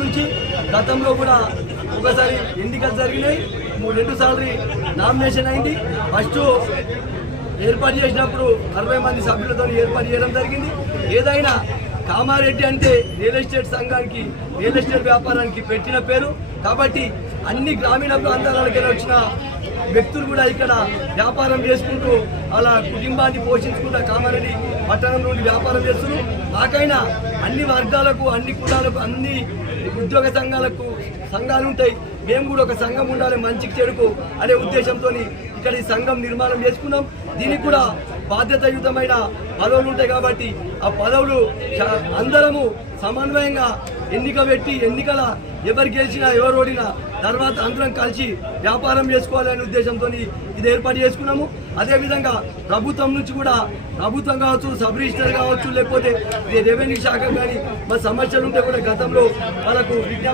నుంచి గతంలో కూడా ఒకసారి ఎన్నికలు జరిగినాయి, 2 సార్లు నామినేషన్ అయింది. ఫస్ట్ ఏర్పాటు చేసినప్పుడు 60 మంది సభ్యులతో ఏర్పాటు చేయడం జరిగింది. ఏదైనా కామారెడ్డి అంటే రియల్ ఎస్టేట్ సంఘానికి, రియల్ ఎస్టేట్ వ్యాపారానికి పెట్టిన పేరు కాబట్టి అన్ని గ్రామీణ ప్రాంతాలకి వచ్చిన వ్యక్తులు కూడా ఇక్కడ వ్యాపారం చేసుకుంటూ అలా కుటుంబాన్ని పోషించుకుంటూ కామారెడ్డి పట్టణం నుండి వ్యాపారం చేస్తున్నారు. మాకైనా అన్ని వర్గాలకు, అన్ని కులాలకు, అన్ని ఉద్యోగ సంఘాలు ఉంటాయి. మేము కూడా ఒక సంఘం ఉండాలి మంచికి చెడుకు అనే ఉద్దేశంతో ఇక్కడ ఈ సంఘం నిర్మాణం చేసుకున్నాం. దీనికి కూడా బాధ్యతాయుతమైన పదవులు ఉంటాయి కాబట్టి ఆ పదవులు అందరము సమన్వయంగా ఎన్నిక పెట్టి ఎన్నికల ఎవరు గెలిచినా ఎవరు ఓడినా తర్వాత అందరం కలిసి వ్యాపారం చేసుకోవాలనే ఉద్దేశంతో ఇది ఏర్పాటు చేసుకున్నాము. అదేవిధంగా ప్రభుత్వం నుంచి కూడా, ప్రభుత్వం కావచ్చు, సబ్ రిజిస్టర్ కావచ్చు, లేకపోతే రెవెన్యూ శాఖ కానీ మా సమస్యలు ఉంటే కూడా గతంలో వాళ్ళకు